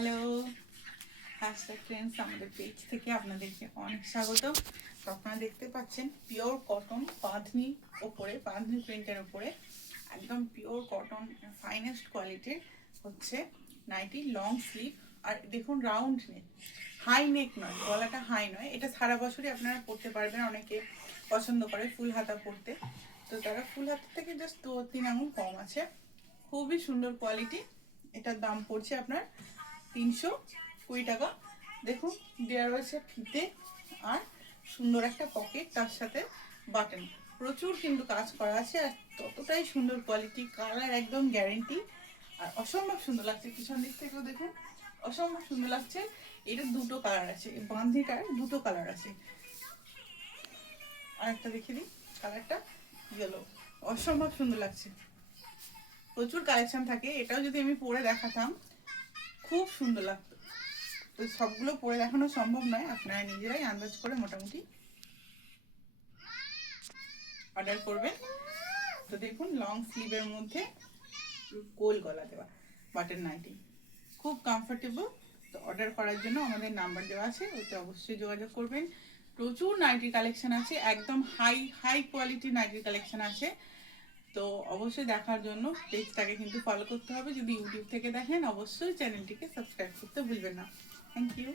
Hello, hashtag Trends আমাদের page থেকে আপনাদেরকে অনেক স্বাগত। তো আপনারা দেখতে পাচ্ছেন পিওর কটন বাঁধনি ওপরে, বাঁধনি প্রিন্টের ওপরে একদম পিওর কটন ফাইনেস্ট কোয়ালিটির হচ্ছে নাইটি, লং স্লিভ। আর দেখুন রাউন্ড নেক, হাই নেক নয়, গলাটা হাই নয়। এটা সারা বছরই আপনারা পরতে পারবেন। অনেকে পছন্দ করে ফুল হাতা পরতে, তো তারা ফুল হাতা থেকে জাস্ট 2-3 আঙুল কম আছে। খুবই সুন্দর কোয়ালিটি। এটার দাম পড়ছে আপনার 320 টাকা। দেখুন দেওয়া রয়েছে ফিতে আর সুন্দর একটা পকেট, তার সাথে বাটন। প্রচুর কিন্তু কাজ করা আছে আর ততটাই সুন্দর কোয়ালিটি, কালার একদম গ্যারেন্টি। আর অসম্ভব সুন্দর লাগছে, পিছন দিক থেকেও দেখুন অসম্ভব সুন্দর লাগছে। এটা দুটো কালার আছে, এই বান্ধিটার দুটো কালার আছে। আর একটা দেখিয়ে দিই, কালারটা ইয়েলো, অসম্ভব সুন্দর লাগছে। প্রচুর কালেকশন থাকে, এটাও যদি আমি পরে দেখাতাম খুব সুন্দর লাগতো। তো সবগুলো পরে দেখানো সম্ভব নয়, আপনারা নিজেরাই আন্দাজ করে মোটামুটি অর্ডার করবেন। তো দেখুন লং স্লিভের মধ্যে গোল গলা দেওয়া বাটন নাইটি, খুব কমফোর্টেবল। তো অর্ডার করার জন্য আমাদের নাম্বার দেওয়া আছে, ওতে অবশ্যই যোগাযোগ করবেন। প্রচুর নাইটির কালেকশন আছে, একদম হাই হাই কোয়ালিটির নাইটির কালেকশন আছে। তো অবশ্যই দেখার জন্য পেজটাকে কিন্তু ফলো করতে হবে। যদি ইউটিউব থেকে দেখেন অবশ্যই চ্যানেলটিকে সাবস্ক্রাইব করতে ভুলবেন না। Thank you.